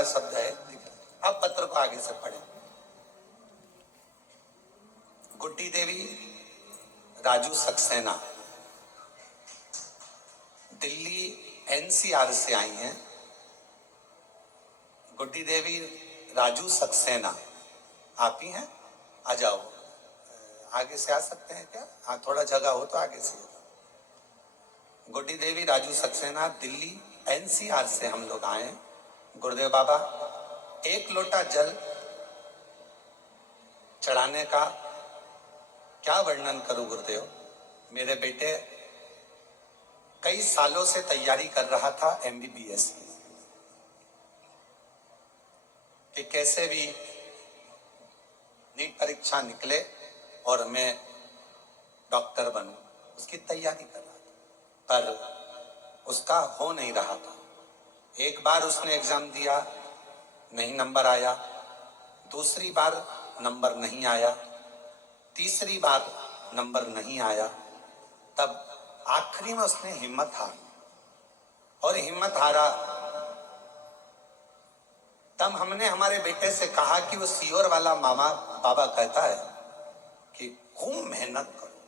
वाला शब्द है। अब पत्र को आगे से पढ़ें। गुड्डी देवी राजू सक्सेना दिल्ली एनसीआर से आई हैं। गुड्डी देवी राजू सक्सेना आप ही हैं? आ जाओ, आगे से आ सकते हैं क्या? हाँ, थोड़ा जगह हो तो आगे से। गुड्डी देवी राजू सक्सेना दिल्ली एनसीआर से हम लोग आए हैं। गुरुदेव बाबा, एक लोटा जल चढ़ाने का क्या वर्णन करूं गुरुदेव। मेरे बेटे कई सालों से तैयारी कर रहा था एमबीबीएस की, कि कैसे भी नीट परीक्षा निकले और मैं डॉक्टर बनूं, उसकी तैयारी कर रहा था, पर उसका हो नहीं रहा था। एक बार उसने एग्जाम दिया, नहीं नंबर आया। दूसरी बार नंबर नहीं आया। तीसरी बार नंबर नहीं आया। तब आखिरी में उसने हिम्मत हारी, और हिम्मत हारा तब हमने हमारे बेटे से कहा कि वो सीओर वाला मामा बाबा कहता है कि खूब मेहनत करो,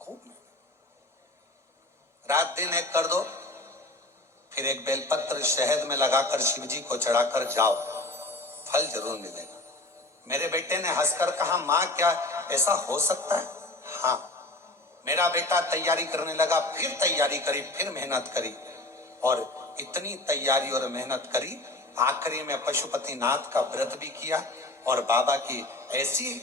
खूब मेहनत, रात दिन एक कर दो, फिर एक बेलपत्र शहद में लगाकर शिव जी को चढ़ाकर जाओ, फल जरूर मिलेगा। मेरे बेटे ने हंसकर कहा, माँ क्या ऐसा हो सकता है? हाँ। मेरा बेटा तैयारी करने लगा, फिर तैयारी करी, फिर मेहनत करी, और इतनी तैयारी और मेहनत करी, आखिरी में पशुपतिनाथ का व्रत भी किया, और बाबा की ऐसी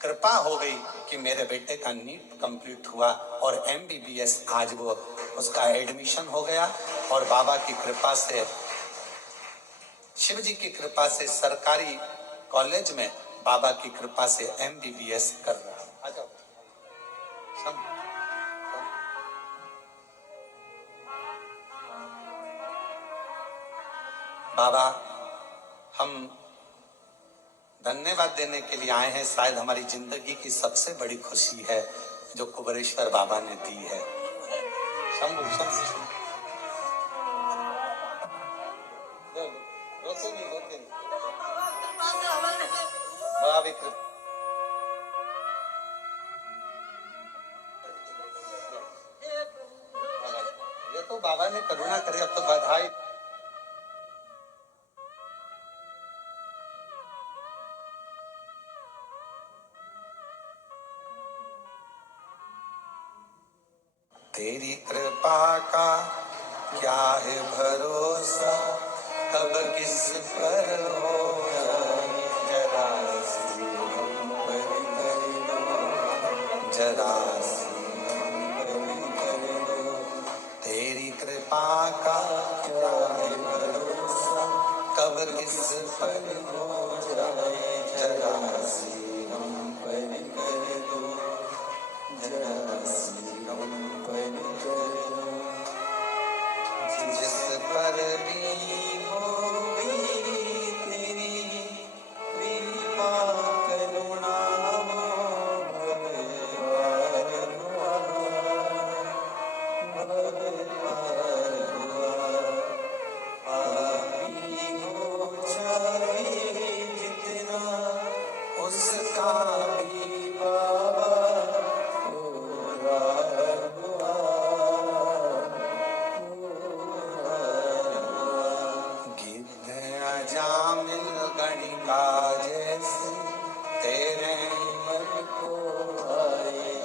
कृपा हो गई कि मेरे बेटे का नीट कंप्लीट हुआ और एमबीबीएस आज वो उसका एडमिशन हो गया, और बाबा की कृपा से, शिव जी की कृपा से सरकारी कॉलेज में बाबा की कृपा से एमबीबीएस कर रहा है। आ जाओ। बाबा, हम धन्यवाद देने के लिए आए हैं। शायद हमारी जिंदगी की सबसे बड़ी खुशी है जो कुबेरेश्वर बाबा ने दी है। शंभु शंभु रोते नहीं, रोते नहीं। ये तो बाबा ने करुणा करी, अब तो बधाई। तेरी कृपा का क्या है भरोसा, कब किस पर हो जरा सी हम पर कर दो, जरा सी हम पर कर दो। तेरी कृपा का क्या है भरोसा, कब किस पर हो जाए, जरा सी हम पर कर दो, जरा सी हम पर कर दो। जिस पर भी होगी तेरी कृपा करुणा हो भगवान हुआ, भगवान हुआ। पापी हो चाहे जितना, उसका भी बाबा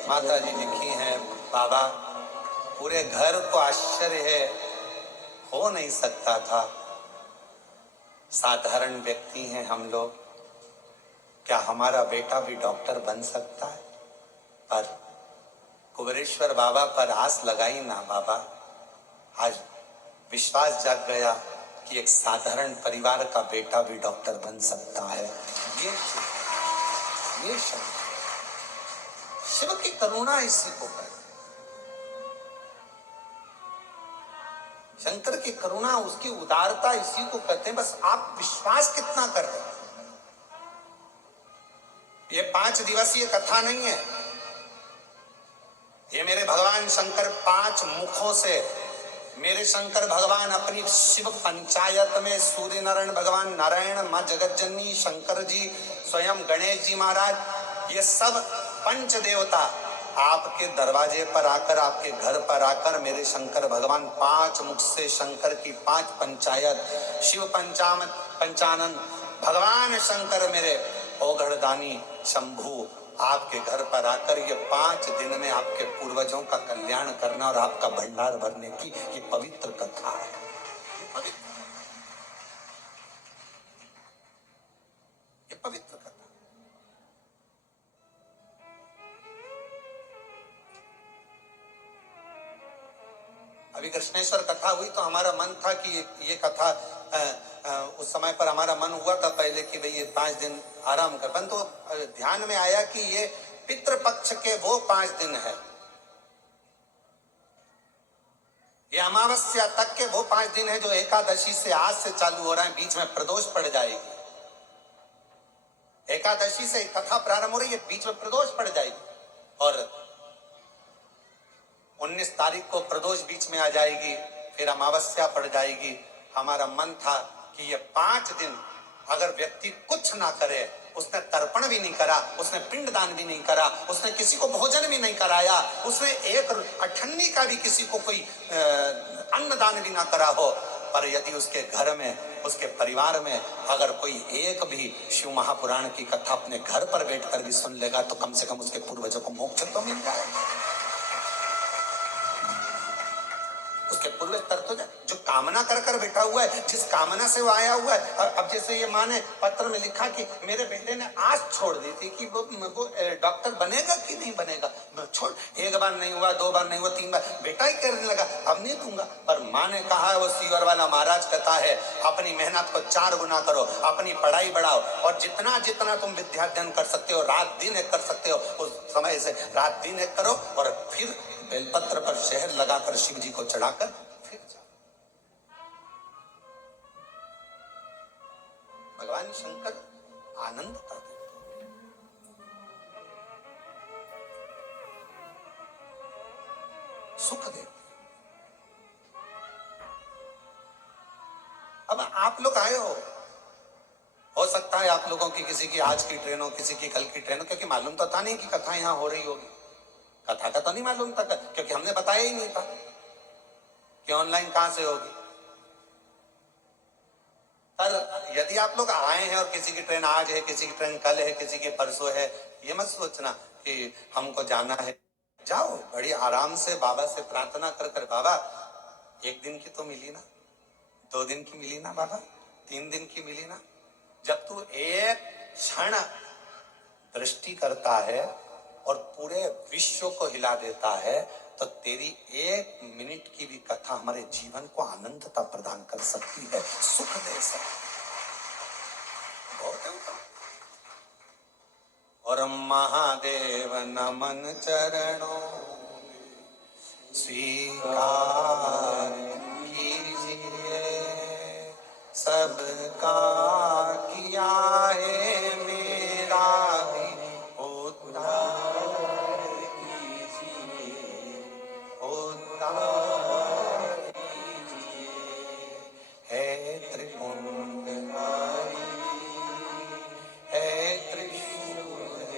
माता जी लिखी हैं। बाबा, पूरे घर को आश्चर्य है, हो नहीं सकता था। साधारण व्यक्ति हैं हम लोग, क्या हमारा बेटा भी डॉक्टर बन सकता है? पर कुबेरेश्वर बाबा पर आस लगाई ना बाबा, आज विश्वास जाग गया कि एक साधारण परिवार का बेटा भी डॉक्टर बन सकता है। ये शिव की करुणा इसी को कहते हैं। शंकर की करुणा, उसकी उदारता इसी को कहते हैं। बस आप विश्वास कितना कर रहे हैं। ये 5 दिवसीय कथा नहीं है, ये मेरे भगवान शंकर 5 मुखों से मेरे शंकर भगवान अपनी शिव पंचायत में सूर्य नारायण भगवान, नारायण, माँ जगतजननी, शंकर जी, स्वयं गणेश जी महाराज, ये सब पंच देवता आपके दरवाजे पर आकर, आपके घर पर आकर मेरे शंकर भगवान पांच मुख से शंकर की पांच पंचायत, शिव पंचानन भगवान शंकर मेरे ओघड़दानी शंभु आपके घर पर आकर ये 5 दिन में आपके पूर्वजों का कल्याण करना और आपका भंडार भरने की ये पवित्र कथा है। ये पवित्र कथा। अभी कृष्णेश्वर कथा हुई तो हमारा मन था कि ये कथा उस समय पर हमारा मन हुआ था पहले कि भाई ये 5 दिन आराम कर, परंतु ध्यान में आया कि ये पितृपक्ष के वो 5 दिन है, ये अमावस्या तक के वो 5 दिन है जो एकादशी से आज से चालू हो रहा है, बीच में प्रदोष पड़ जाएगी। एकादशी से कथा प्रारंभ हो रही है, बीच में प्रदोष पड़ जाएगी और 19 तारीख को प्रदोष बीच में आ जाएगी, फिर अमावस्या पड़ जाएगी। हमारा मन था कि ये 5 दिन अगर व्यक्ति कुछ ना करे, उसने तर्पण भी नहीं करा, उसने पिंडदान भी नहीं करा, उसने किसी को भोजन भी नहीं कराया, उसने एक अठन्नी का भी किसी को कोई अन्नदान भी ना करा हो, पर यदि उसके घर में, उसके परिवार में अगर कोई एक भी शिव महापुराण की कथा अपने घर पर बैठकर भी सुन लेगा तो कम से कम उसके पूर्वजों को मोक्ष तो मिल जाएगा। उसके पूर्वज तरत जो कामना कर कर बैठा हुआ है, जिस कामना से वो आया हुआ है। अब जैसे ये माँ ने पत्र में लिखा कि मेरे बेटे ने आस छोड़ दी थी कि वो डॉक्टर बनेगा कि नहीं बनेगा, छोड़, 1 बार नहीं हुआ, 2 बार नहीं हुआ, 3 बार, बेटा ही करने लगा, अब नहीं दूंगा। पर माँ ने कहा, वो सीवर वाला महाराज कहता है, अपनी मेहनत को 4 गुना करो, अपनी पढ़ाई बढ़ाओ और जितना जितना तुम विद्या अध्ययन कर सकते हो, रात दिन एक कर सकते हो, उस समय से रात दिन एक करो और फिर बेलपत्र पर शहद लगाकर शिव जी को चढ़ाकर फिर जाओ। भगवान शंकर आनंद कर देते, सुख देते। अब आप लोग आए हो सकता है आप लोगों की किसी की आज की ट्रेन हो, किसी की कल की ट्रेन हो, क्योंकि मालूम तो था नहीं कि कथा यहां हो रही होगी। कथा का तो नहीं मालूम था क्योंकि हमने बताया ही नहीं था कि ऑनलाइन कहां से होगी। पर यदि आप लोग आए हैं और किसी की ट्रेन आज है, किसी की ट्रेन कल है, किसी की परसों है, ये मत सोचना कि हमको जाना है। जाओ बड़ी आराम से बाबा से प्रार्थना कर कर, बाबा 1 दिन की तो मिली ना, 2 दिन की मिली ना बाबा, 3 दिन की मिली ना। जब तू एक क्षण दृष्टि करता है और पूरे विश्व को हिला देता है तो तेरी 1 मिनट की भी कथा हमारे जीवन को आनंदता प्रदान कर सकती है, सुख दे सकती है। और महादेव नमन चरणों स्वीकार कीजिए, सबका किया है मेरा भी उद्धार कीजिए, उद्धार कीजिए। है त्रिपुंडकारी, है त्रिशूलधारी,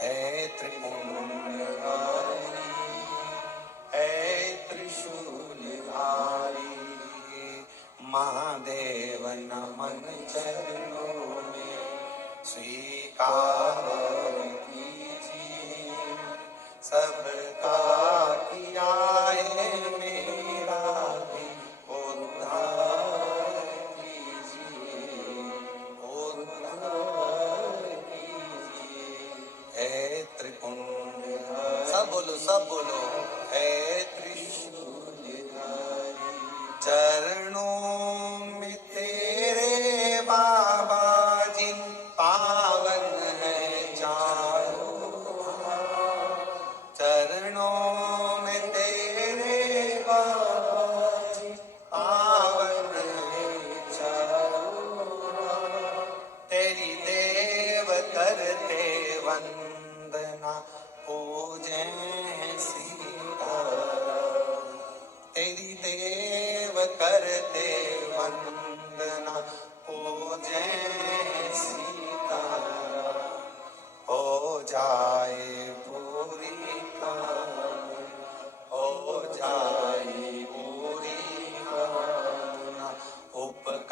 है त्रिपुंडकारी, है त्रिशूलधारी। महादेव नमन चरणों में स्वीकार कीजिए, सबका किया है मेरा भी उद्धार कीजिए, उद्धार कीजिए। है त्रिपुंड, सब बोलो, है त्रिशूलधारी। चरणों में तेरे बाबा जी पावन है चारों, चरणों में तेरे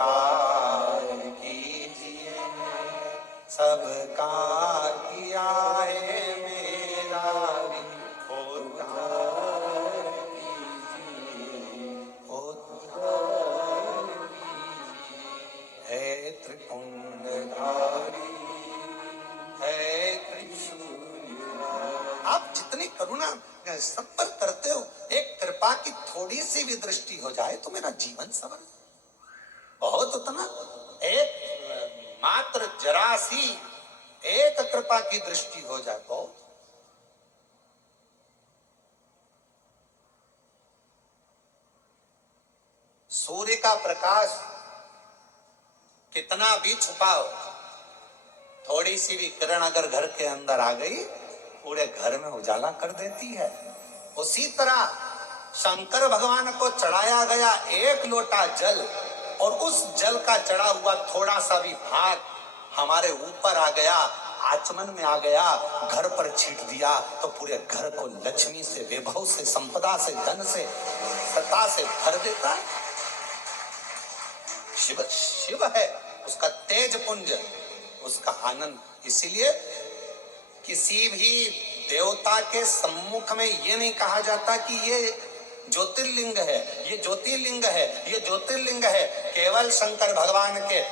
उपकार कीजिए, सबका किया है मेरा भी उद्धार कीजिए, उद्धार कीजिए। है त्रिपुंडधारी, है त्रिशूल। आप जितनी करुणा सब पर करते हो, एक कृपा की थोड़ी सी भी दृष्टि हो जाए तो मेरा जीवन सवर बहुत, उतना एक मात्र जरा सी एक कृपा की दृष्टि हो जाए बहुत। सूर्य का प्रकाश कितना भी छुपाओ, थोड़ी सी भी किरण अगर घर के अंदर आ गई पूरे घर में उजाला कर देती है। उसी तरह शंकर भगवान को चढ़ाया गया एक लोटा जल और उस जल का चढ़ा हुआ थोड़ा सा भी भाग हमारे ऊपर आ गया, आचमन में आ गया, घर पर छीट दिया तो पूरे घर को लक्ष्मी से, वैभव से, संपदा से, धन से, सत्ता से भर देता है। शिव शिव है, उसका तेज पुंज, उसका आनंद। इसीलिए किसी भी देवता के सम्मुख में ये नहीं कहा जाता कि ये ज्योतिर्लिंग है, ये ज्योतिर्लिंग है, ये ज्योतिर्लिंग है। केवल शंकर भगवान के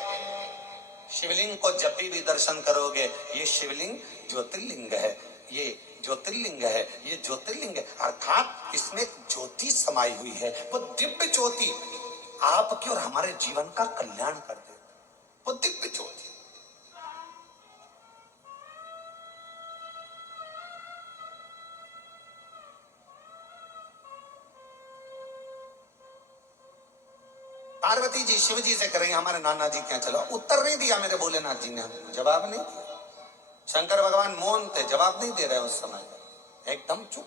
शिवलिंग को जब भी दर्शन करोगे ये शिवलिंग ज्योतिर्लिंग है, ये ज्योतिर्लिंग है, ये ज्योतिर्लिंग है। अर्थात इसमें ज्योति समाई हुई है, वो दिव्य ज्योति आपके और हमारे जीवन का कल्याण कर दे, वो दिव्य ज्योति। पार्वती जी शिव जी से कह रही हमारे नाना जी क्या चलो, उत्तर नहीं दिया मेरे भोलेनाथ जी ने, जवाब नहीं दिया। शंकर भगवान मौन थे, जवाब नहीं दे रहे उस समय, एकदम चुप।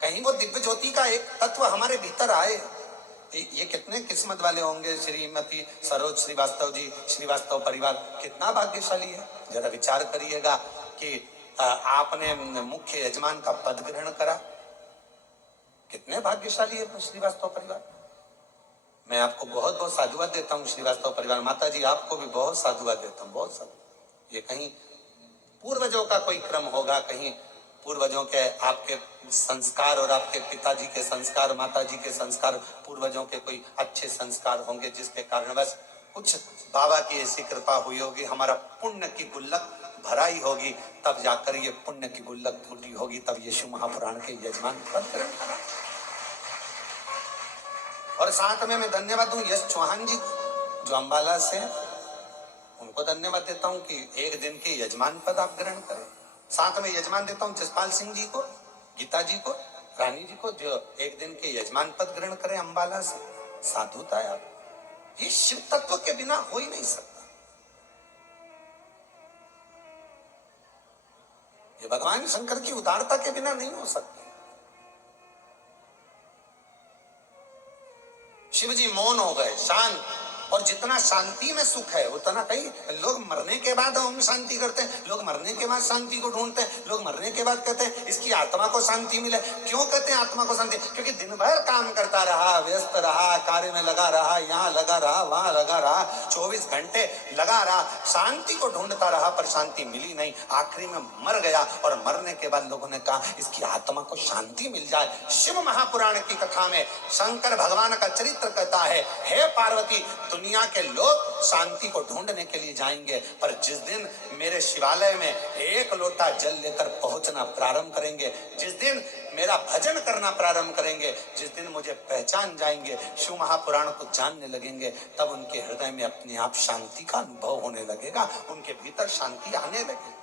कहीं वो दिव्य ज्योति का एक तत्व हमारे भीतर आए। ये कितने किस्मत वाले होंगे श्रीमती सरोज श्रीवास्तव जी, श्रीवास्तव परिवार कितना भाग्यशाली है। जरा विचार करिएगा कि आपने मुख्य यजमान का पद ग्रहण करा, कितने भाग्यशाली है श्रीवास्तव परिवार। मैं आपको बहुत बहुत साधुवाद देता हूँ श्रीवास्तव परिवार। माता जी आपको भी बहुत साधुवाद देता हूँ, बहुत साधु। ये कहीं पूर्वजों का कोई क्रम होगा, कहीं पूर्वजों के आपके संस्कार और आपके पिताजी के संस्कार, माताजी के संस्कार, पूर्वजों के कोई अच्छे संस्कार होंगे जिसके कारणवश कुछ बाबा की ऐसी कृपा हुई होगी, हमारा पुण्य की गुल्लक भराई होगी, तब जाकर ये पुण्य की गुल्लक फूटी होगी, तब यीशु महापुराण के यजमान पद ग्रहण करा। और साथ में मैं धन्यवाद दूं यश चौहान जी को जो अंबाला से, उनको धन्यवाद देता हूं कि एक दिन के यजमान पद आप ग्रहण करें। साथ में यजमान देता हूं जसपाल सिंह जी को, गीता जी को, रानी जी को, जो एक दिन के यजमान पद ग्रहण करें अंबाला से। साधुता है आप, ये शिव तत्व के बिना हो ही नहीं सकता। ये भगवान शंकर की उदारता के बिना नहीं हो सकता। शिव जी मौन हो गए, शांत, और जितना शांति में सुख है उतना, कई लोग मरने के बाद ओम शांति करते हैं, लोग मरने के बाद शांति को ढूंढते हैं, लोग मरने के बाद कहते हैं इसकी आत्मा को शांति मिले। क्यों कहते हैं आत्मा को शांति? क्योंकि दिन भर काम करता रहा, व्यस्त रहा, कार्य में लगा रहा, यहाँ लगा रहा, वहां लगा रहा, 24 घंटे लगा रहा, शांति को ढूंढता रहा पर शांति मिली नहीं, आखिरी में मर गया। और मरने के बाद लोगों ने कहा इसकी आत्मा को शांति मिल जाए। शिव महापुराण की कथा में शंकर भगवान का चरित्र कहता है, हे पार्वती, दुनिया के लोग शांति को ढूंढने के लिए जाएंगे, पर जिस दिन मेरे शिवालय में एक लोटा जल लेकर पहुंचना प्रारंभ करेंगे, जिस दिन मेरा भजन करना प्रारंभ करेंगे, जिस दिन मुझे पहचान जाएंगे, शिव महापुराण को जानने लगेंगे, तब उनके हृदय में अपने आप शांति का अनुभव होने लगेगा, उनके भीतर शांति आने लगेगी।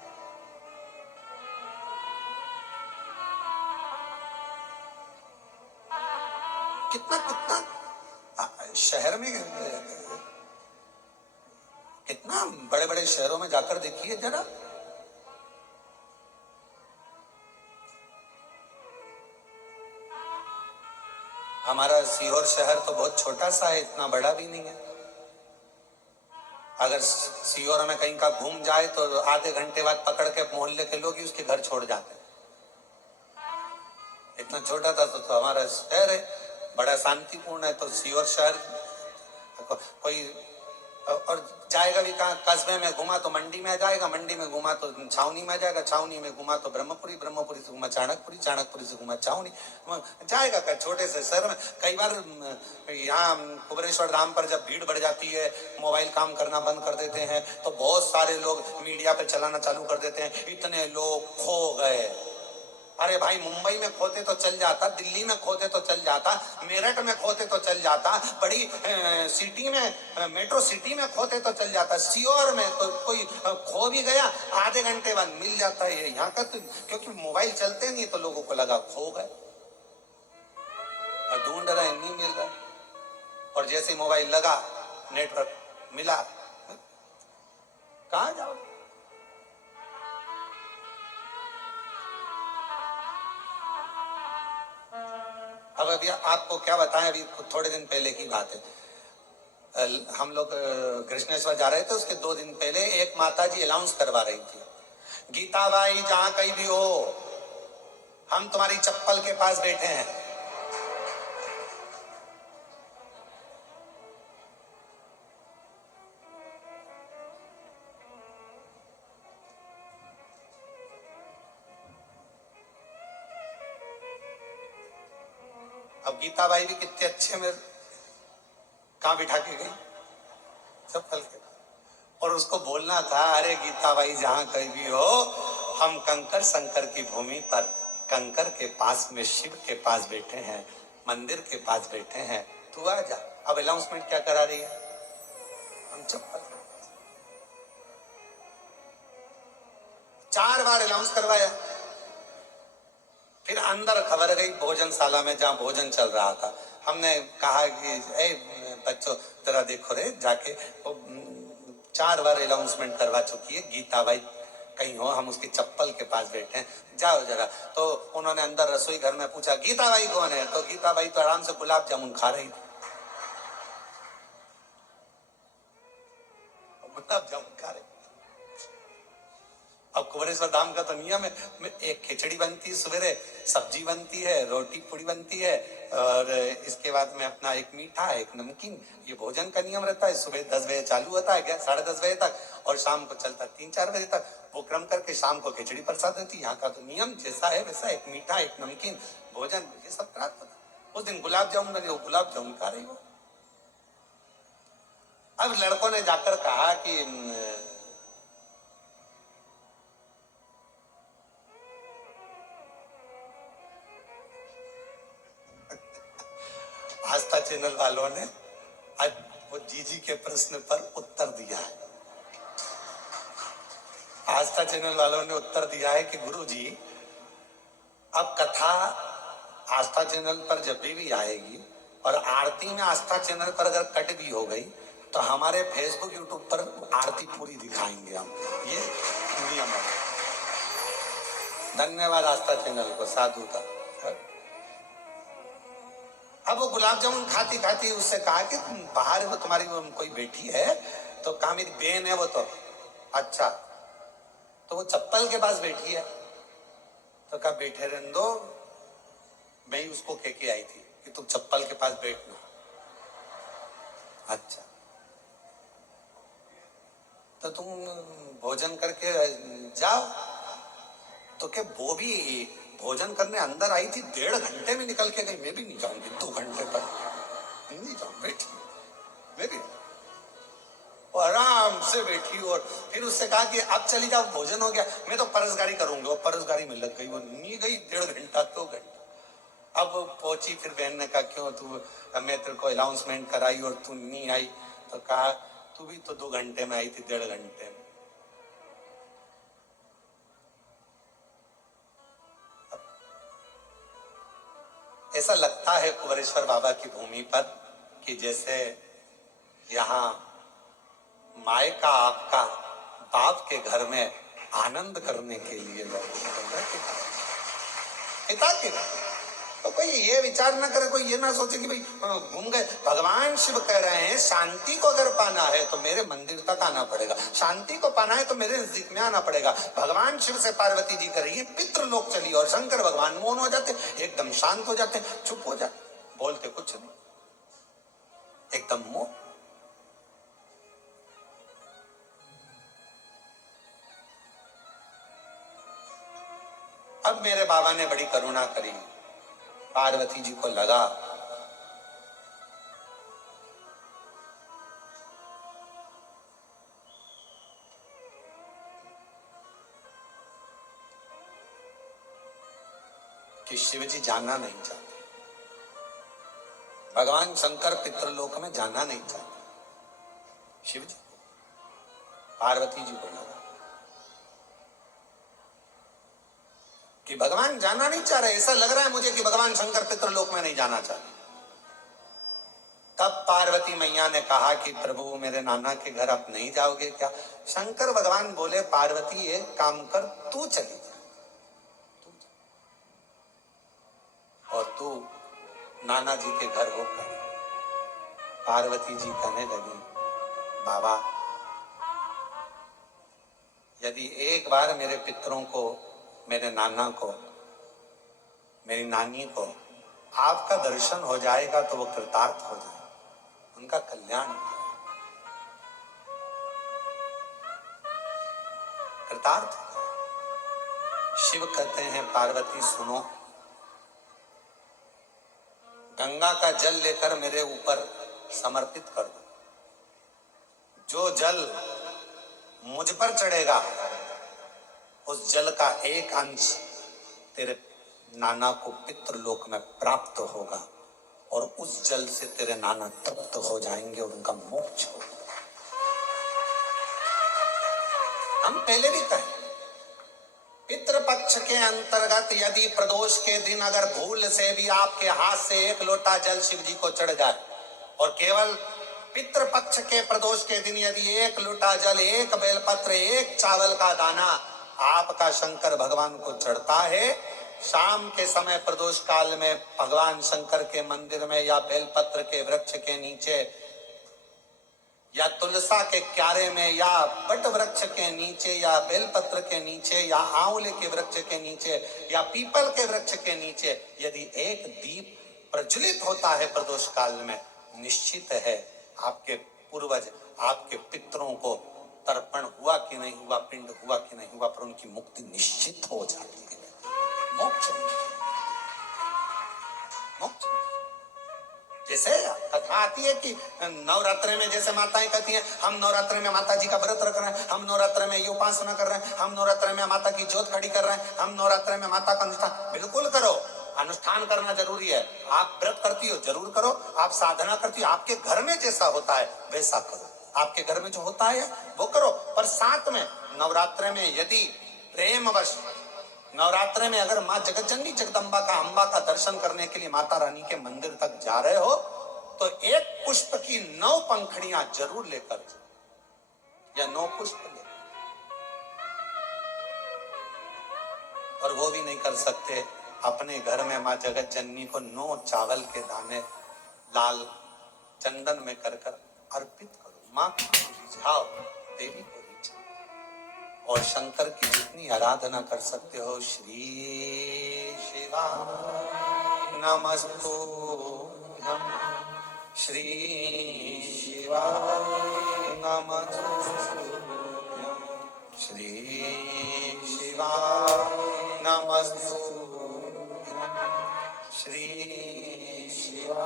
कितना कितना शहर में, कितना बड़े बड़े शहरों में जाकर देखिए जरा, हमारा सीहोर शहर तो बहुत छोटा सा है, इतना बड़ा भी नहीं है। अगर सीहोर में कहीं का घूम जाए तो आधे घंटे बाद पकड़ के मोहल्ले के लोग ही उसके घर छोड़ जाते हैं। इतना छोटा था तो हमारा शहर है, बड़ा शांतिपूर्ण है। तो सीहोर शहर कोई और जाएगा भी कहाँ, कस्बे में घुमा तो मंडी में आ जाएगा, मंडी में घुमा तो छावनी में आ जाएगा, छावनी में घुमा तो ब्रह्मपुरी, ब्रह्मपुरी से घुमा चाणकपुरी, चाणकपुरी से घुमा छावनी, जाएगा का छोटे से शहर में। कई बार यहाँ कुबरेश्वर धाम पर जब भीड़ बढ़ जाती है, मोबाइल काम करना बंद कर देते हैं, तो बहुत सारे लोग मीडिया पे चलाना चालू कर देते हैं, इतने लोग खो गए। अरे भाई, मुंबई में खोते तो चल जाता, दिल्ली में खोते तो चल जाता, मेरठ में खोते तो चल जाता, बड़ी सिटी में, मेट्रो सिटी में खोते तो चल जाता, सीओर में तो कोई खो भी गया आधे घंटे बाद मिल जाता है। यहाँ का तो क्योंकि मोबाइल चलते नहीं तो लोगों को लगा खो गए, और ढूंढ रहे नहीं मिल रहा, और जैसे मोबाइल लगा नेटवर्क मिला, कहाँ जाओ। अब अभी आपको क्या बताएं, अभी थोड़े दिन पहले की बात है, हम लोग कृष्णेश्वर जा रहे थे, उसके 2 दिन पहले एक माता जी अनाउंस करवा रही थी, गीता बाई जहां कहीं भी हो, हम तुम्हारी चप्पल के पास बैठे हैं। अब गीता बाई भी कितने अच्छे में कहां बिठा के गई, चप्पल के, और उसको बोलना था, अरे गीता बाई जहां कहीं भी हो, हम कंकर शंकर की भूमि पर कंकर के पास में शिव के पास बैठे हैं, मंदिर के पास बैठे हैं, तू आ जा। अब अनाउंसमेंट क्या करा रही है, हम चप्पल 4 बार अनाउंस करवाया। फिर अंदर खबर गई भोजनशाला में जहाँ भोजन चल रहा था, हमने कहा कि ए बच्चों जरा देखो रे जाके, वो 4 बार अनाउंसमेंट करवा चुकी है, गीता बाई कहीं हो, हम उसकी चप्पल के पास बैठे हैं, जाओ जरा। तो उन्होंने अंदर रसोई घर में पूछा गीता बाई कौन है, तो गीता बाई तो आराम से गुलाब जामुन खा रही थी, गुलाब जामुन खा रही। अब कुबरेश्वर धाम का तो नियम है, एक खिचड़ी बनती है, सवेरे सब्जी बनती है, रोटी पूड़ी बनती है, और इसके बाद में अपना एक मीठा एक नमकीन, ये भोजन का नियम रहता है। सुबह 10 बजे चालू होता है, 10:30 बजे तक, और शाम को चलता 3-4 बजे तक। वो क्रम करके शाम को खिचड़ी प्रसाद देती है। यहाँ का तो नियम जैसा है वैसा, एक मीठा एक नमकीन भोजन, ये सब प्राप्त होता है। उस दिन गुलाब जामुन बने, वो गुलाब जामुन खा रही हो। अब लड़कों ने जाकर कहा कि आस्था चैनल वालों ने आज वो जीजी के प्रश्न पर उत्तर दिया है। आस्था चैनल वालों ने उत्तर दिया है कि गुरुजी, अब कथा आस्था चैनल पर जब भी आएगी और आरती में आस्था चैनल पर अगर कट भी हो गई तो हमारे फेसबुक यूट्यूब पर आरती पूरी दिखाएंगे हम, ये नियम है। धन्यवाद आस्था चैनल को, साधु का। अब वो गुलाब जामुन खाती खाती उससे कहा कि बाहर वो तुम्हारी वो कोई बेटी है, तो कहा मेरी बहन है वो, तो अच्छा, तो वो चप्पल के पास बैठी है, तो कहा बैठे रहने दो, मैं ही उसको कह के आई थी कि तुम चप्पल के पास बैठना। अच्छा, तो तुम भोजन करके जाओ। तो क्या वो भी भोजन करने अंदर आई थी, 1.5 घंटे में निकल के गई, मैं भी नहीं जाऊंगी 2 घंटे पर, नहीं जाऊँ, बैठी मैं भी, और आराम से बैठी। और फिर उससे कहा कि अब चली जाओ, भोजन हो गया, मैं तो परसगारी करूंगी। वो परसगारी में लग गई, वो नहीं गई 1.5 घंटा 2 घंटा। अब पहुंची, फिर बहन ने कहा क्यों तू, मैं तेरे को अनाउंसमेंट कराई और तू नहीं आई, तो कहा तू भी तो 2 घंटे में आई थी, 1.5 घंटे में। ऐसा लगता है कुबरेश्वर बाबा की भूमि पर कि जैसे यहाँ मायका आपका बाप के घर में आनंद करने के लिए लोग, पिता के घर। तो कोई ये विचार ना करे, कोई ये ना सोचे कि भाई घूम गए। भगवान शिव कह रहे हैं शांति को अगर पाना है तो मेरे मंदिर तक आना पड़ेगा, शांति को पाना है तो मेरे नजदीक में आना पड़ेगा। भगवान शिव से पार्वती जी कर रही है पितृलोक चली, और शंकर भगवान मौन हो जाते, एकदम शांत हो जाते, चुप हो जाते, बोलते कुछ नहीं, एकदम मौन। अब मेरे बाबा ने बड़ी करुणा करी, पार्वती जी को लगा कि शिव जी जाना नहीं चाहते, भगवान शंकर पितृलोक में जाना नहीं चाहते। शिव जी को, पार्वती जी को लगा कि भगवान जाना नहीं चाह रहे, ऐसा लग रहा है मुझे कि भगवान शंकर पितृलोक में नहीं जाना चाहते। तब पार्वती मैया ने कहा कि प्रभु मेरे नाना के घर आप नहीं जाओगे क्या? शंकर भगवान बोले पार्वती एक काम कर, तू चली जा, और तू नाना जी के घर होकर। पार्वती जी कहने लगी बाबा यदि एक बार मेरे पितरों को, मेरे नाना को, मेरी नानी को आपका दर्शन हो जाएगा तो वो कृतार्थ हो जाए, उनका कल्याण हो जाए, कृतार्थ हो जाए। शिव कहते हैं पार्वती सुनो, गंगा का जल लेकर मेरे ऊपर समर्पित कर दो, जो जल मुझ पर चढ़ेगा उस जल का एक अंश तेरे नाना को पितृलोक में प्राप्त होगा और उस जल से तेरे नाना तृप्त हो जाएंगे और उनका मोक्ष होगा। हम पहले भी कहें पितृपक्ष के अंतर्गत यदि प्रदोष के दिन अगर भूल से भी आपके हाथ से एक लोटा जल शिव जी को चढ़ जाए, और केवल पितृपक्ष के प्रदोष के दिन यदि एक लोटा जल, एक बेलपत्र, एक चावल का दाना आपका शंकर भगवान को चढ़ता है, शाम के समय प्रदोष काल में भगवान शंकर के मंदिर में या बेलपत्र के वृक्ष के नीचे या तुलसा के क्यारे में या बट वृक्ष के नीचे या बेलपत्र के नीचे या आंवले के वृक्ष के नीचे या पीपल के वृक्ष के नीचे यदि एक दीप प्रज्वलित होता है प्रदोष काल में, निश्चित है आपके पूर्वज, आपके पितरों को तर्पण हुआ कि नहीं हुआ, पिंड हुआ कि नहीं हुआ, पर उनकी मुक्ति निश्चित हो जाती है, मोक्ष। मोक्ष जैसे कथा आती है कि नवरात्रि में जैसे माताएं कहती हैं हम नवरात्रि में माता जी का व्रत रख रहे हैं, हम नवरात्रि में ये उपासना कर रहे हैं, हम नवरात्रि में माता की ज्योत खड़ी कर रहे हैं, हम नवरात्रि में माता का अनुष्ठान। बिल्कुल करो, अनुष्ठान करना जरूरी है। आप व्रत करती हो जरूर करो, आप साधना करती हो, आपके घर में जैसा होता है वैसा करो, आपके घर में जो होता है वो करो। पर साथ में नवरात्रि में यदि प्रेमवश नवरात्रि में अगर माँ जगतजननी जगदम्बा का, अम्बा का दर्शन करने के लिए माता रानी के मंदिर तक जा रहे हो तो एक पुष्प की 9 पंखुड़ियां जरूर लेकर, या 9 पुष्प लेकर, और वो भी नहीं कर सकते अपने घर में माँ जगतजननी को 9 चावल के दाने लाल चंदन में कर कर अर्पित करो। माँ को रिझाओ, देवी को रिझाओ, और शंकर की जितनी आराधना कर सकते हो, श्री शिवा नमस्तुभ्यं, श्री शिवा नमस्तुभ्यं, श्री शिवा नमस्तुभ्यं, श्री शिवा।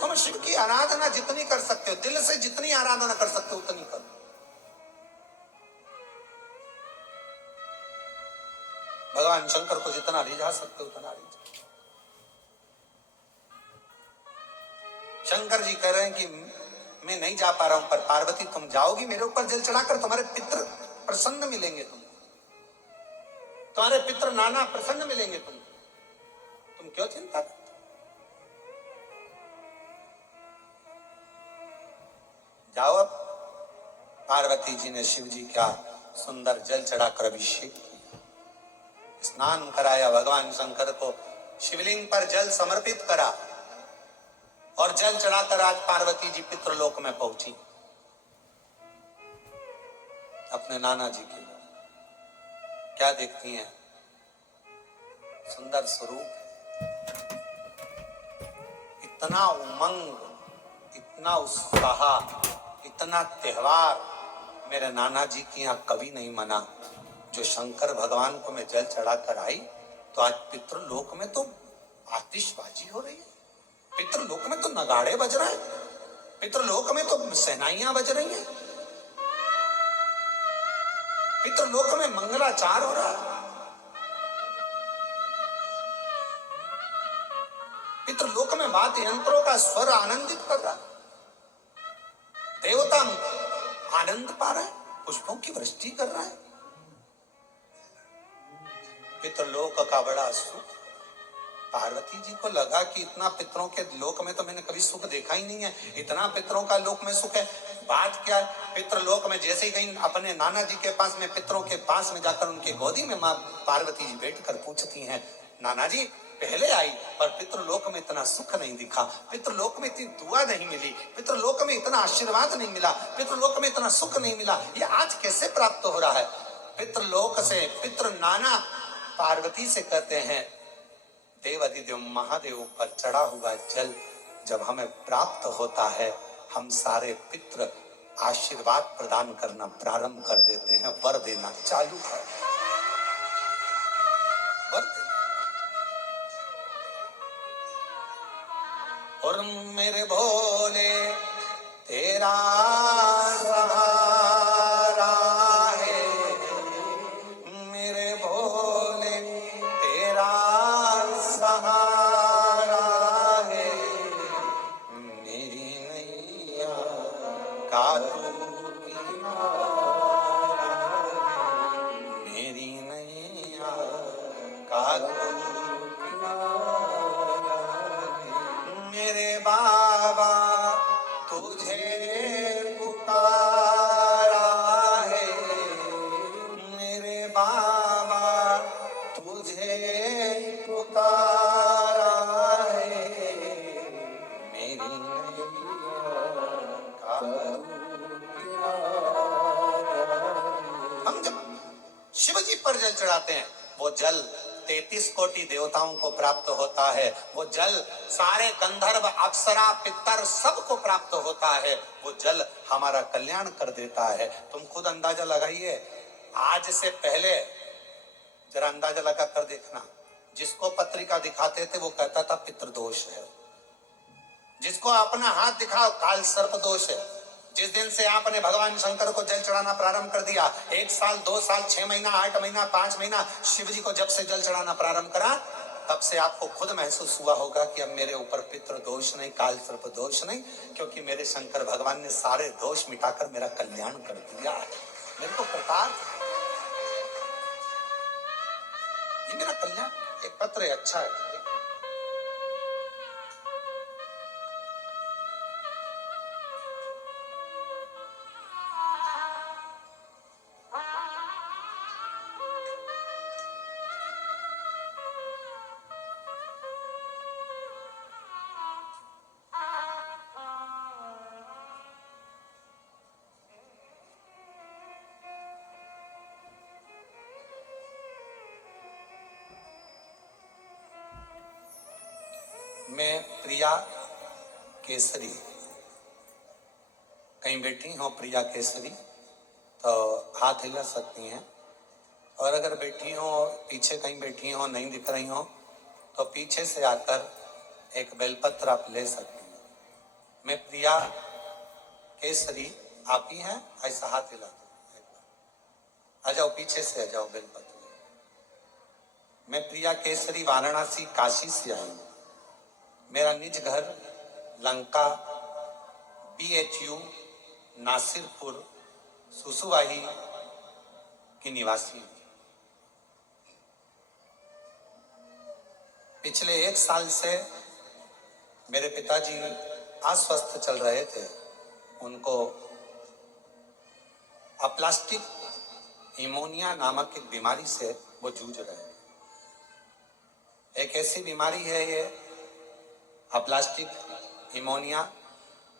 तुम शिव की आराधना जितनी कर सकते हो, दिल से जितनी आराधना कर सकते हो उतनी करो। भगवान शंकर को जितना रिझा सकते हो उतना रिझा। शंकर जी कह रहे हैं कि मैं नहीं जा पा रहा हूं, पर पार्वती तुम जाओगी मेरे ऊपर जल चढ़ाकर, तुम्हारे पितृ प्रसन्न मिलेंगे, तुम्हारे पितृ नाना प्रसन्न मिलेंगे, तुम क्यों चिंता करते? जाओ। अब पार्वती जी ने शिव जी का सुंदर जल चढ़ाकर अभिषेक किया, स्नान कराया, भगवान शंकर को शिवलिंग पर जल समर्पित करा और जल चढ़ाकर आज पार्वती जी पितृलोक में पहुंची अपने नाना जी के। क्या देखती हैं? सुंदर स्वरूप, इतना उमंग, इतना उत्साह, इतना त्योहार मेरे नाना जी की यहाँ कभी नहीं मना जो शंकर भगवान को मैं जल चढ़ाकर आई तो आज पितृलोक में तो आतिशबाजी हो रही है, पितृलोक में तो नगाड़े बज रहे हैं, पितृलोक में तो सहनाइयां बज रही हैं, पितृलोक में मंगलाचार हो रहा है, पितृलोक में वाद्य यंत्रों का स्वर आनंदित कर रहा है, देवता आनंद पा रहे हैं, पुष्पों की वृष्टि कर रहा है। पितृलोक का बड़ा सुख। पार्वती जी को लगा कि इतना पितरों के लोक में तो मैंने कभी सुख देखा ही नहीं है, इतना पितरों का लोक में सुख है। बात क्या है, पितृलोक में जैसे ही गई अपने नाना जी के पास में, पितरों के पास में जाकर उनके गोदी में माँ पार्वती जी बैठकर पूछती हैं, नाना जी पहले आई पर पितृलोक में इतना सुख नहीं दिखा, पितृलोक में इतनी दुआ नहीं मिली, पितृलोक में इतना आशीर्वाद नहीं मिला, पितृलोक में इतना सुख नहीं मिला, ये आज कैसे प्राप्त हो रहा है। पितृलोक से पितृ नाना पार्वती से कहते हैं, देवाधिदेव महादेव पर चढ़ा हुआ जल जब हमें प्राप्त होता है, हम सारे पितृ आशीर्वाद प्रदान करना प्रारंभ कर देते हैं, वर देना चालू कर, वर देना। और मेरे भोले तेरा सहारा है, मेरे भोले तेरा सहारा है, मेरी नैया का तू किनारा, मेरी नैया का तू किनारा, मेरे बाबा तुझे पुकारा है, मेरे बाबा तुझे पुकारा है, मेरी नैया का हम जब शिव जी पर जल चढ़ाते हैं, वो जल 33 कोटि देवताओं को प्राप्त होता है, वो जल सारे गंधर्व अप्सरा पितर सबको प्राप्त होता है, वो जल हमारा कल्याण कर देता है। तुम खुद अंदाजा लगाइए, आज से पहले जरा अंदाजा लगा कर देखना, जिसको पत्रिका दिखाते थे वो कहता था पितृदोष है, जिसको अपना हाथ दिखाओ काल सर्प दोष है। जिस दिन से आपने भगवान शंकर को जल चढ़ाना प्रारंभ कर दिया, 1 साल 2 साल 6 महीना 8 महीना 5 महीना शिव जी को जब से जल चढ़ाना प्रारंभ करा, तब से आपको खुद महसूस हुआ होगा कि अब मेरे ऊपर पितृ दोष नहीं, काल सर्प दोष नहीं, क्योंकि मेरे शंकर भगवान ने सारे दोष मिटाकर मेरा कल्याण कर दिया। मेरे को प्रताप, ये मेरा कल्याण। एक पत्र है, अच्छा है, मैं प्रिया केसरी, कहीं बैठी हो प्रिया केसरी तो हाथ हिला सकती हैं, और अगर बैठी हो पीछे कहीं बैठी हो नहीं दिख रही हो तो पीछे से आकर एक बेलपत्र आप ले सकती हैं। मैं प्रिया केसरी, आप ही हैं, ऐसा हाथ हिला दो, आ जाओ पीछे से, आ जाओ बेलपत्र। मैं प्रिया केसरी वाराणसी काशी से आई हूँ, मेरा निज घर लंका BHU नासिरपुर सुसुवाही की निवासी हूँ। पिछले 1 साल से मेरे पिताजी अस्वस्थ चल रहे थे, उनको अप्लास्टिक निमोनिया नामक एक बीमारी से वो जूझ रहे हैं। एक ऐसी बीमारी है ये अप्लास्टिक निमोनिया,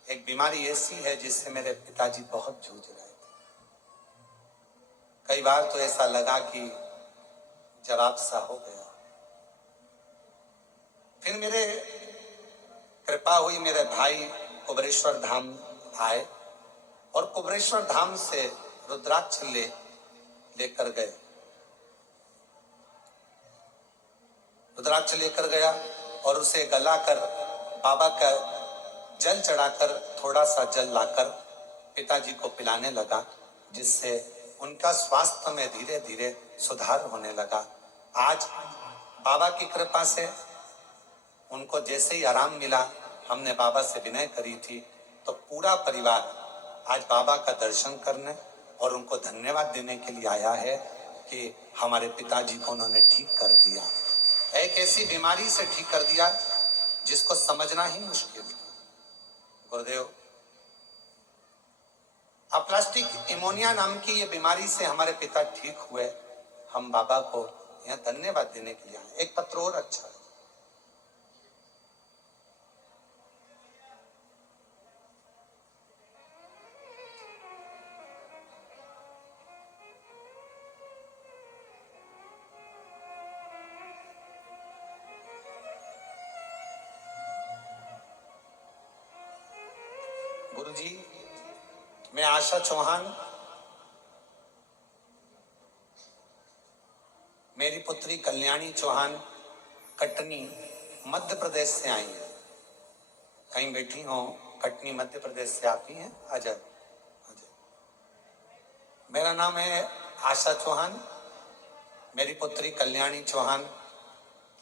एक बीमारी ऐसी है जिससे मेरे पिताजी बहुत जूझ रहे थे। कई बार तो ऐसा लगा कि जवाब सा हो गया। फिर मेरे कृपा हुई, मेरे भाई कुबरेश्वर धाम आए और कुबरेश्वर धाम से रुद्राक्ष लेकर गए रुद्राक्ष लेकर गया और उसे गलाकर बाबा का जल चढ़ाकर थोड़ा सा जल लाकर पिताजी को पिलाने लगा, जिससे उनका स्वास्थ्य में धीरे धीरे सुधार होने लगा। आज बाबा की कृपा से उनको जैसे ही आराम मिला, हमने बाबा से विनय करी थी, तो पूरा परिवार आज बाबा का दर्शन करने और उनको धन्यवाद देने के लिए आया है कि हमारे पिताजी को उन्होंने ठीक कर दिया। एक ऐसी बीमारी से ठीक कर दिया जिसको समझना ही मुश्किल है। गुरुदेव, अप्लास्टिक इमोनिया नाम की ये बीमारी से हमारे पिता ठीक हुए। हम बाबा को यहाँ धन्यवाद देने के लिए आए। एक पत्र और अच्छा है। गुरुजी, मैं आशा चौहान, मेरी पुत्री कल्याणी चौहान कटनी मध्य प्रदेश से आई है। कहीं बैठी हो, कटनी मध्य प्रदेश से आती हैं। अजय अजय, मेरा नाम है आशा चौहान, मेरी पुत्री कल्याणी चौहान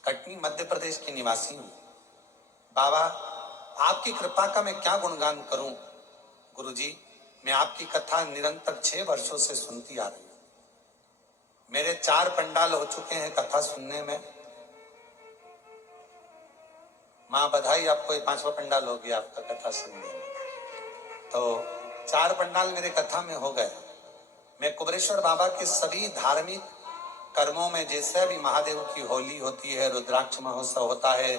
कटनी मध्य प्रदेश की निवासी हूँ। बाबा, आपकी कृपा का मैं क्या गुणगान करूं। गुरुजी, मैं आपकी कथा निरंतर 6 वर्षों से सुनती आ रही हूं। मेरे 4 पंडाल हो चुके हैं कथा सुनने में। माँ बधाई आपको, ये 5वां पंडाल हो गया आपका कथा सुनने में। तो 4 पंडाल मेरे कथा में हो गए। मैं कुबरेश्वर बाबा के सभी धार्मिक कर्मों में, जैसे भी महादेव की होली होती है, रुद्राक्ष महोत्सव होता है,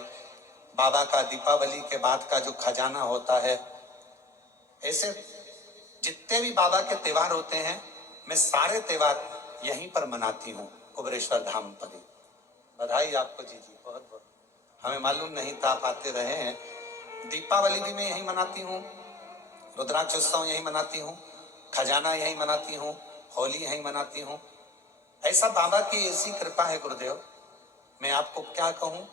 बाबा का दीपावली के बाद का जो खजाना होता है, ऐसे जितने भी बाबा के त्योहार होते हैं, मैं सारे त्योहार यहीं पर मनाती हूँ, कुबरेश्वर धाम पर ही। बधाई आपको जी जी, बहुत बहुत। हमें मालूम नहीं था, आप आते रहे हैं। दीपावली भी मैं यहीं मनाती हूँ, रुद्राक्ष उत्सव यहीं मनाती हूँ, खजाना यहीं मनाती हूँ, होली यहीं मनाती हूँ। ऐसा बाबा की ऐसी कृपा है गुरुदेव, मैं आपको क्या कहूँ।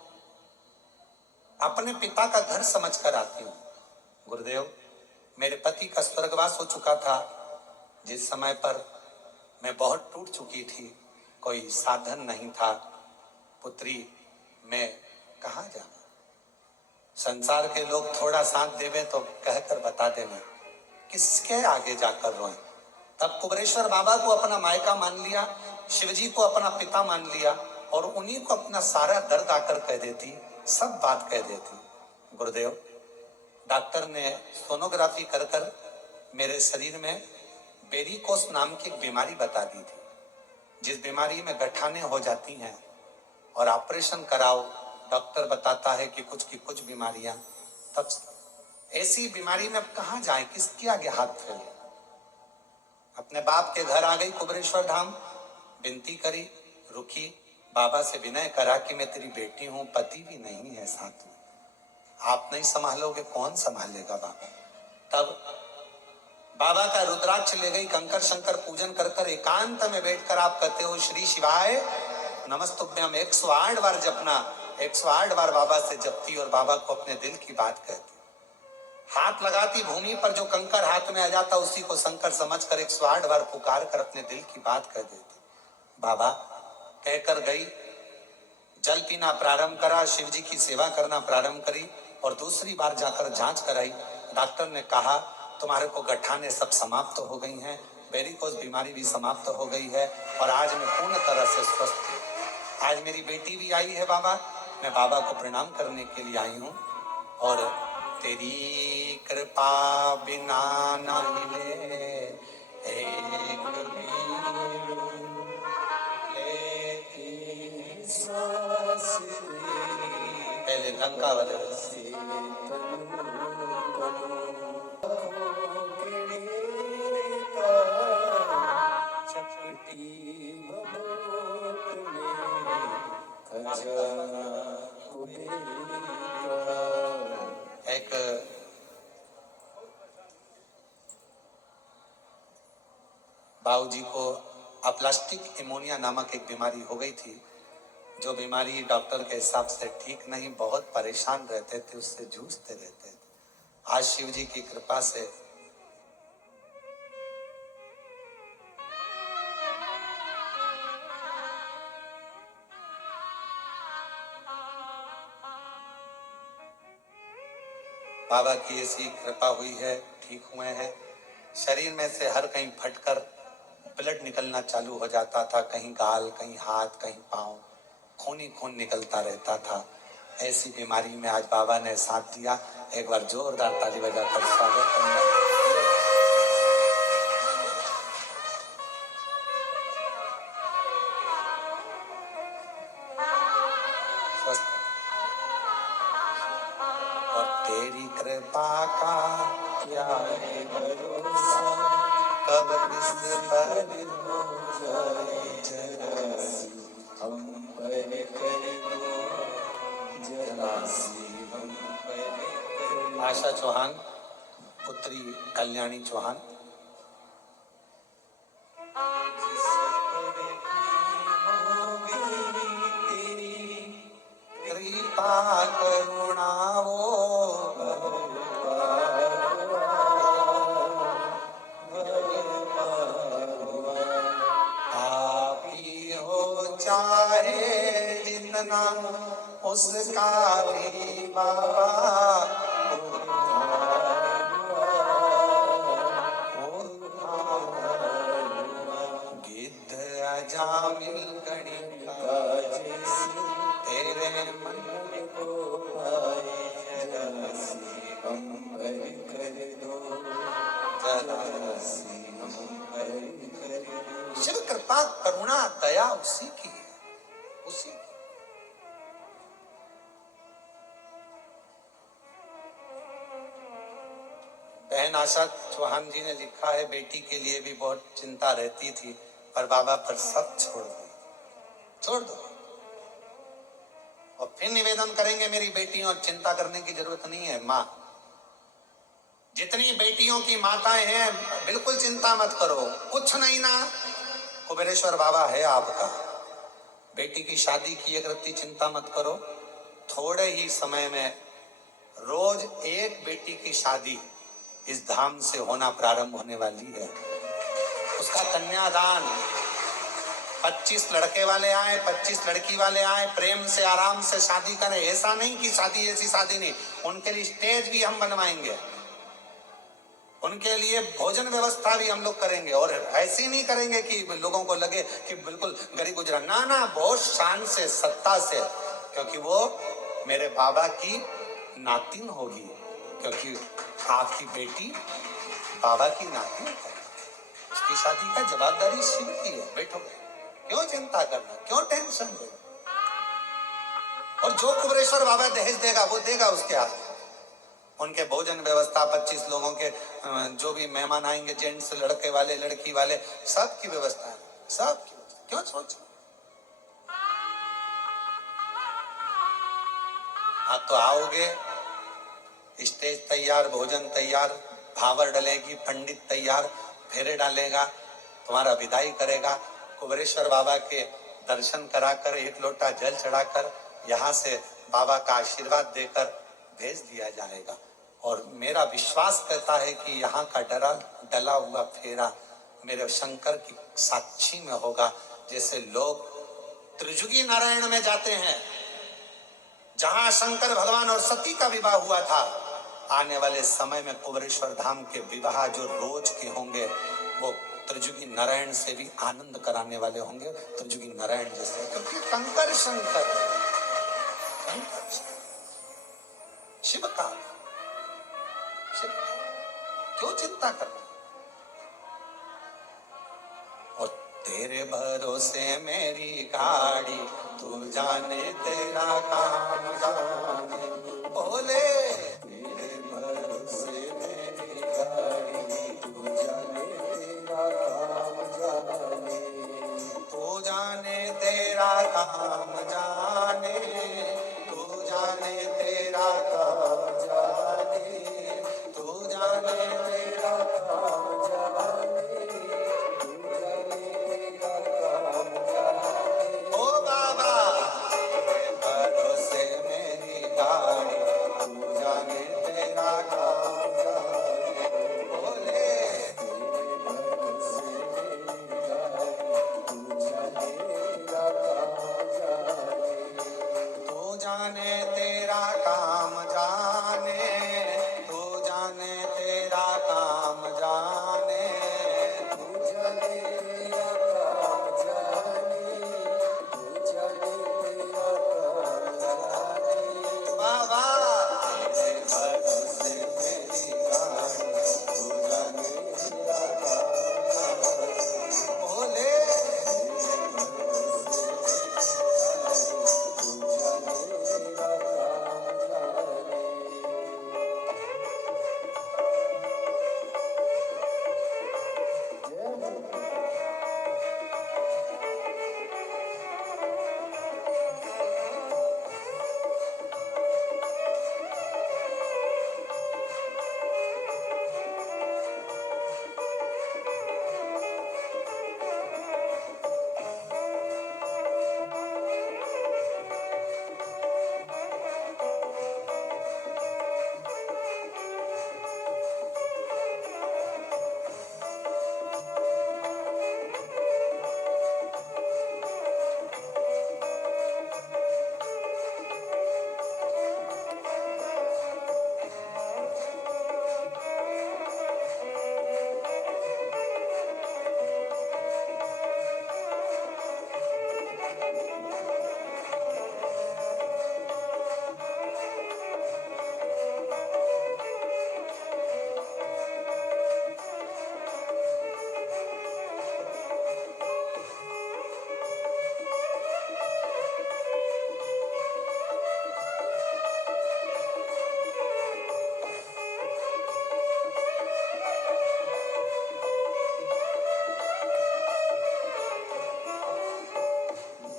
अपने पिता का घर समझकर आती हूँ। गुरुदेव, मेरे पति का स्वर्गवास हो चुका था, जिस समय पर मैं बहुत टूट चुकी थी, कोई साधन नहीं था। पुत्री, मैं कहाँ जाऊं। संसार के लोग थोड़ा साथ देवे तो कहकर बता देना, किसके आगे जाकर रोएं। तब कुबरेश्वर बाबा को अपना मायका मान लिया, शिवजी को अपना पिता मान लिया, और उन्हीं को अपना सारा दर्द आकर कह देती, सब बात कह देती। गुरुदेव, डॉक्टर ने सोनोग्राफी कर कर मेरे शरीर में वेरिकोस नाम की एक बीमारी बता दी थी, जिस बीमारी में गठाने हो जाती हैं और ऑपरेशन कराओ, डॉक्टर बताता है कि कुछ की कुछ बीमारियां। तब ऐसी बीमारी में अब कहाँ जाए, किसके आगे हाथ फैले। अपने बाप के घर आ गई कुबरेश्वर धाम, विनती करी, रुकी, बाबा से विनय करा कि मैं तेरी बेटी हूं, पति भी नहीं है साथ में, आप नहीं संभालोगे कौन संभालेगा बाबा। तब बाबा का रुद्राक्ष ले गई, कंकर शंकर पूजन कर कर एकांत में बैठकर आप कहते हो श्री शिवाय नमस्तुभ्यम 108 बार जपना। 108 बार बाबा से जपती और बाबा को अपने दिल की बात कहती। हाथ लगाती भूमि पर, जो कंकर हाथ में आ जाता उसी को शंकर समझकर 108 बार पुकार कर अपने दिल की बात कह देती। बाबा कहकर गई, जल पीना प्रारंभ करा, शिव जी की सेवा करना प्रारंभ करी, और दूसरी बार जाकर जांच कराई। डॉक्टर ने कहा तुम्हारे को गठाने सब समाप्त हो गई हैं, वेरिकोस बीमारी भी समाप्त हो गई है, और आज मैं पूर्ण तरह से स्वस्थ हूँ। आज मेरी बेटी भी आई है बाबा, मैं बाबा को प्रणाम करने के लिए आई हूँ। और तेरी कृपा बिना न मिले एक पहले लंका वाले एक बाबूजी को अप्लास्टिक इमोनिया नामक एक बीमारी हो गई थी, जो बीमारी डॉक्टर के हिसाब से ठीक नहीं, बहुत परेशान रहते थे, उससे जूझते रहते थे। आज शिव जी की कृपा से बाबा की ऐसी कृपा हुई है, ठीक हुए हैं। शरीर में से हर कहीं फटकर ब्लड निकलना चालू हो जाता था, कहीं गाल, कहीं हाथ, कहीं पांव, खून ही खून निकलता रहता था। ऐसी बीमारी में आज बाबा ने साथ दिया। एक बार जोरदार ताली बजाकर स्वागत करना। और तेरी कृपा का क्या है भरोसा, कब किस पर हो जाए जरा सी हम पर कर दो, जरा सी हम पर कर दो। आशा चौहान, पुत्री कल्याणी चौहान। कृपा करुणा आप ही हो चाहे जितना, उसका भी बाबा गिद्ध अजामिल गणिका जैसी तेरे मन को आए जरा सी हम पर कर दो, जरा सी हम पर कर दो। शिव कृपा करुणा दया उसी की है, उसी की। बहन आशा चौहान जी ने लिखा है, बेटी के लिए भी बहुत चिंता रहती थी, पर बाबा पर सब छोड़ दो, छोड़ दो। और फिर निवेदन करेंगे मेरी बेटियों, और चिंता करने की जरूरत नहीं है। माँ, जितनी बेटियों की माताएं हैं, बिल्कुल चिंता मत करो, कुछ नहीं ना, कुबेरेश्वर बाबा है आपका। बेटी की शादी की एक रत्ती चिंता मत करो, थोड़े ही समय में रोज एक बेटी की शादी इस धाम से होना प्रारंभ होने वाली है। उसका कन्यादान 25 लड़के वाले आए, 25 लड़की वाले आए, प्रेम से आराम से शादी करें। ऐसा नहीं कि शादी ऐसी शादी नहीं, उनके लिए स्टेज भी हम बनवाएंगे, उनके लिए भोजन व्यवस्था भी हम लोग करेंगे। और ऐसी नहीं करेंगे कि लोगों को लगे कि बिल्कुल गरीब गुजरा, ना ना, बहुत शान से, सत्ता से, क्योंकि वो मेरे बाबा की नातिन होगी, क्योंकि आपकी बेटी बाबा की नातिन है। उसकी शादी का जवाबदारी शिव की है। बैठो, क्यों चिंता करना, क्यों टेंशन लेना। और जो कुबेरेश्वर बाबा दहेज देगा वो देगा उसके हाथ में। उनके भोजन व्यवस्था, 25 लोगों के जो भी मेहमान आएंगे, जेंट्स, लड़के वाले, लड़की वाले, सबकी व्यवस्था है, सबकी व्यवस्था। क्यों सोचो। आप तो आओगे, स्टेज तैयार, भोजन तैयार, भावर डलेगी, पंडित तैयार, फेरे डालेगा, तुम्हारा विदाई करेगा, कुबेरेश्वर बाबा के दर्शन कराकर, एक लोटा जल चढ़ाकर, यहाँ से बाबा का आशीर्वाद देकर भेज दिया जाएगा। और मेरा विश्वास कहता है कि यहाँ का डला हुआ फेरा मेरे शंकर की साक्षी में होगा। जैसे लोग त्रिजुगी नारायण में जाते हैं, जहां शंकर भगवान और सती का विवाह हुआ था, आने वाले समय में कुबेरेश्वर धाम के विवाह जो रोज के होंगे, वो त्रिजुगी नारायण से भी आनंद कराने वाले होंगे, त्रिजुगी नारायण जैसे, क्योंकि शंकर शंकर शिव का, क्यों चिंता करना। और तेरे भरोसे मेरी गाड़ी, तू जाने तेरा काम जाने, बोले तेरे भरोसे मेरी गाड़ी, तू जाने तेरा काम जाने, तू जाने तेरा काम जाने, तू जाने तेरा काम जाने, तू जाने तेरा काम जाने, तू जाने तेरा काम जाने। ओ बाबा, मेरा काम जाने, तू जाने मेरा काम जाने, तू जाने मेरा काम जाने। बाबा तेरे भरोसे मेरी कहानी, तू जाने मेरा काम जाने। भोले तू जाने मेरा काम जाने। जय हो।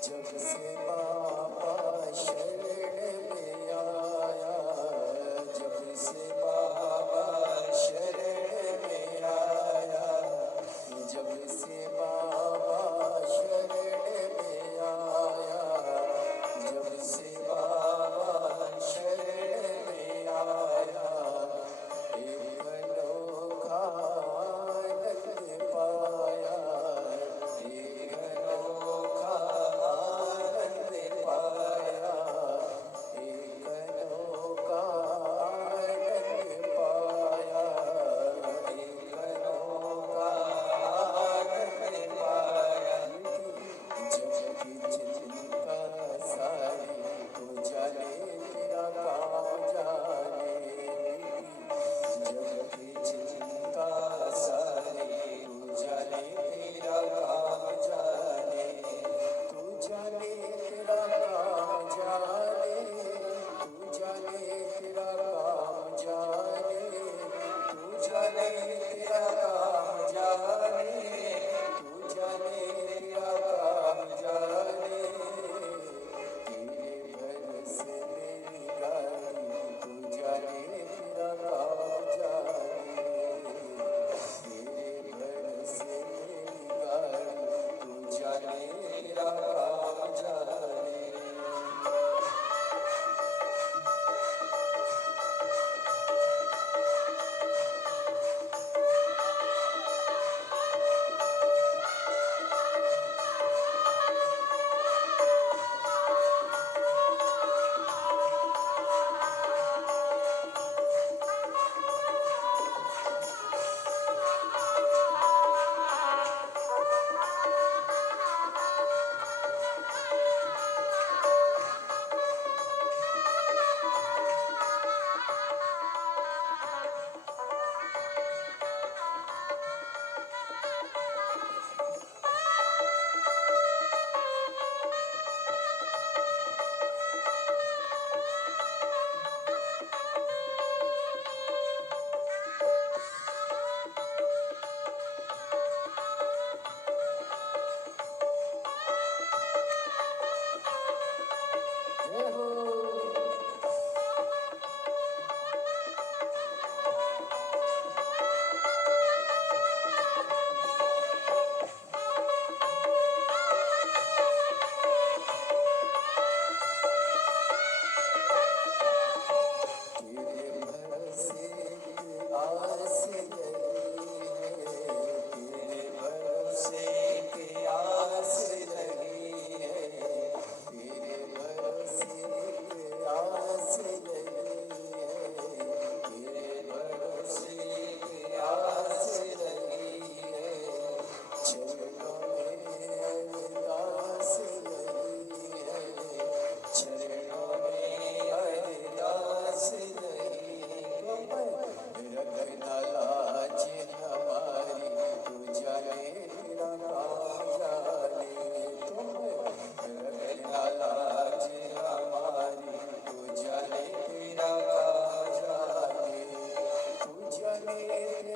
जब से बाबा शरण में आया, जब से बाबा शरण में आया, जब से बाबा शरण में आया, जब से बाबा शरण में आया, एक अनोखा आनंद पाया, एक अनोखा आनंद पाया, एक अनोखा आनंद पाया, एक अनोखा आनंद पाया। जग की चिंता सारी तू जाने मेरा काम जाने, जग की चिंता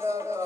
राम